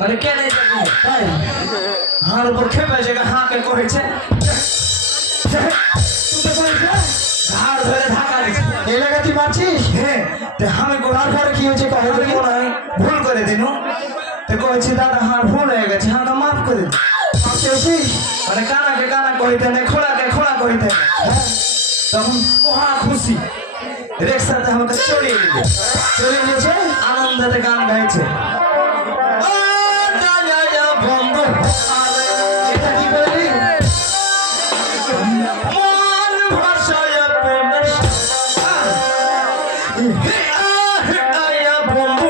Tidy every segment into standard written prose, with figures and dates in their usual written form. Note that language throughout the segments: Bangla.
মানে কেন তাই হার উপর খেপে জায়গা হাঁকে করেছে ঘাড় ধরে ধাক্কা দিচ্ছে এই লাগা তুই মারছিস হ্যাঁ আমি তার পরে কি হয়েছে কহে দেখি ভুল করে দিনু তো কইছি দাদা হার ভুল হয়ে গেছে হাঁকা মাফ করে দিন চেয়েছিস মানে কানাকে কানা কইতে নেই খোলাকে খোলা কইতে তখন মহা খুশি রিক্সাতে আমাকে চড়িয়ে দিল চলে গিয়েছে আনন্দতে গান গাইছে বন্ধু এটা কি বললি মন ভাষায় বন্ধু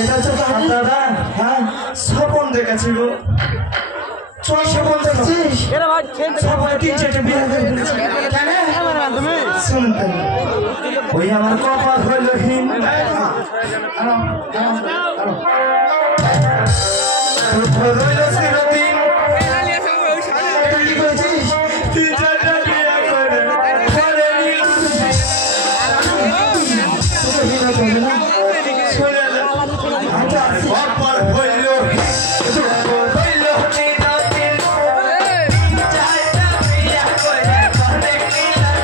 এটা তো দাদা হ্যাঁ স্বপন দেখেছি গো তুই সেবন দেখছিস স্বপনে 3-4টে বিয়ে করে ফেলেছে শুনতেন ওই আমার কপাল হইল হীন রইল চিরদিন এটা কি করেছিস 3-4টে বিয়ে করে ঘরে নিলাম তোকে হিনা করবে না শুনে আচ্ছা কপাল হইল হইল চিরদিন 3-4টে বিয়ে করে ঘরে নিলাম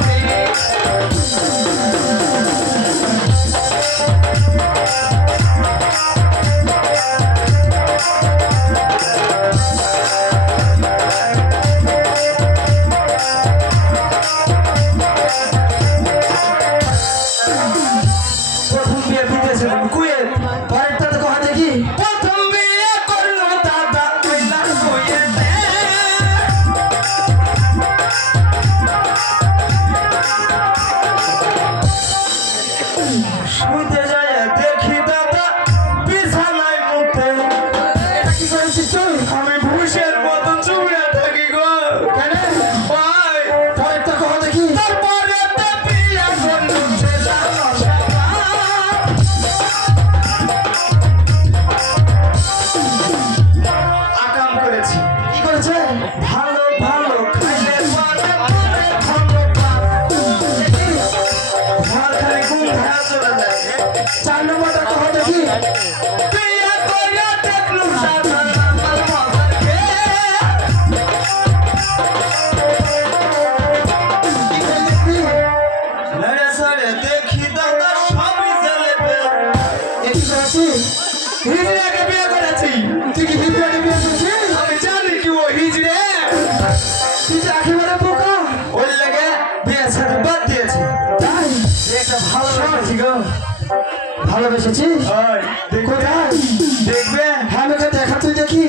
প্রথম বিয়ে দিতেছে কুয়ে পরেরটা তো কহে দেখি প্রথম বিয়ে করলো দাদা কইলা কুয়েতে শুতে যায় দেখি দাদা বিছানায় মুতে এটা কি করেছিস তুই আমি ভুষের মতো চুড়ে থাকি গো কেন ভাই পরেরটা কহে দেখি তারপরে তো বিয়ে করলো ছেলা আকাম করেছি কি করেছে ভালো ভালো খাইলে পরে পরে ভালো ঘর খালি ঘুম ধরা চলে যায় 4 নম্বরটা কহে দেখি বিয়ে করে দেখলুম সাদা আমার মজাকে কি করে দেখবি লড়ে সড়ে দেখি দাদা সবই জ্বলেবে এ কি করেছিস হিজড়াকে বিয়ে করেছি তুই কি হিজড়াকে বিয়ে করছিস আমি জানি কি ও হিজড়ে তুই যে একেবারে বোকা ওই লেগে বিয়ে সাথে বাদ দিয়েছি তাই একটা ভালো লাগছে গো ভালোবেসেছিস ওই দেখো কোথায় দেখবে হ্যাঁ আমাকে দেখা তুই দেখি